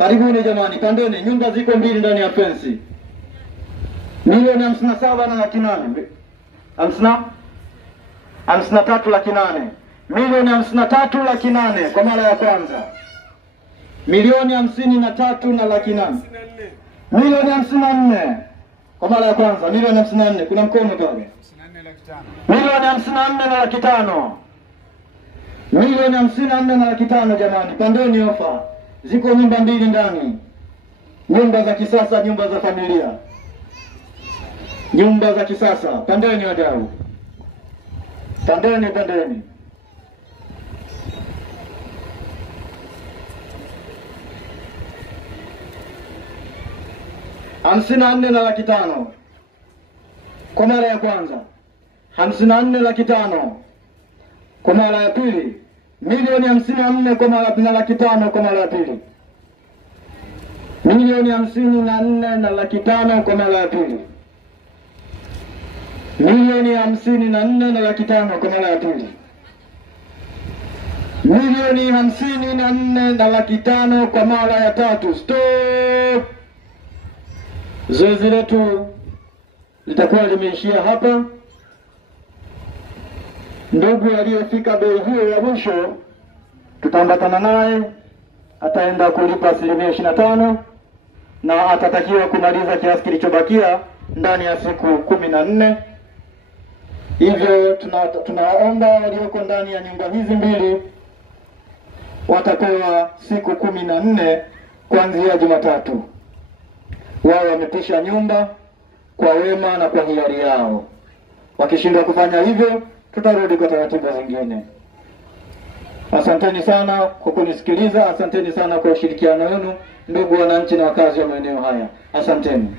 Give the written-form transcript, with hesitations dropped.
Karibuni jamani, pandeni. Nyumba ziko mbili ndani ya fensi. Milioni 57 na laki 8. 53 laki 8. Milioni 53 laki 8 kwa mara ya kwanza. Milioni 53 na laki 8. Milioni 54 kwa mara ya kwanza. Milioni 54. Kuna mkono pale. 54 laki 5. Milioni 54 na laki 5. Milioni 54 na laki 5 jamani, pandeni ofa. Ziko nyumba mbili ndani. Nyumba za kisasa, nyumba za familia. Nyumba za kisasa. Pandeni wadau. Pandeni. 54 na laki 5 kwa mara ya kwanza. 54 laki 5 kwa mara ya pili. Milioni 54 kwa mara na laki 5 kwa mara ya pili. Milioni 54 na laki 5 kwa mara ya pili. Milioni 54 na laki 5 kwa mara ya pili. Milioni 54 na laki 5 kwa mara ya tatu. Stop. Zoezi letu litakuwa limeishia hapa. Ndugu aliyefika bei hiyo ya mwisho tutaambatana naye, ataenda kulipa 25% na atatakiwa kumaliza kiasi kilichobakia ndani ya siku 14. Hivyo tunaomba walioko ndani ya nyumba hizi mbili watapewa siku 14 kuanzia Jumatatu. Wao wamepisha nyumba kwa wema na kwa hiari yao. Wakishindwa kufanya hivyo, tutarudi kwa taratibu zingine. Asanteni sana kwa kunisikiliza, asanteni sana kwa ushirikiano wenu ndugu wananchi na wakazi wa maeneo haya. Asanteni.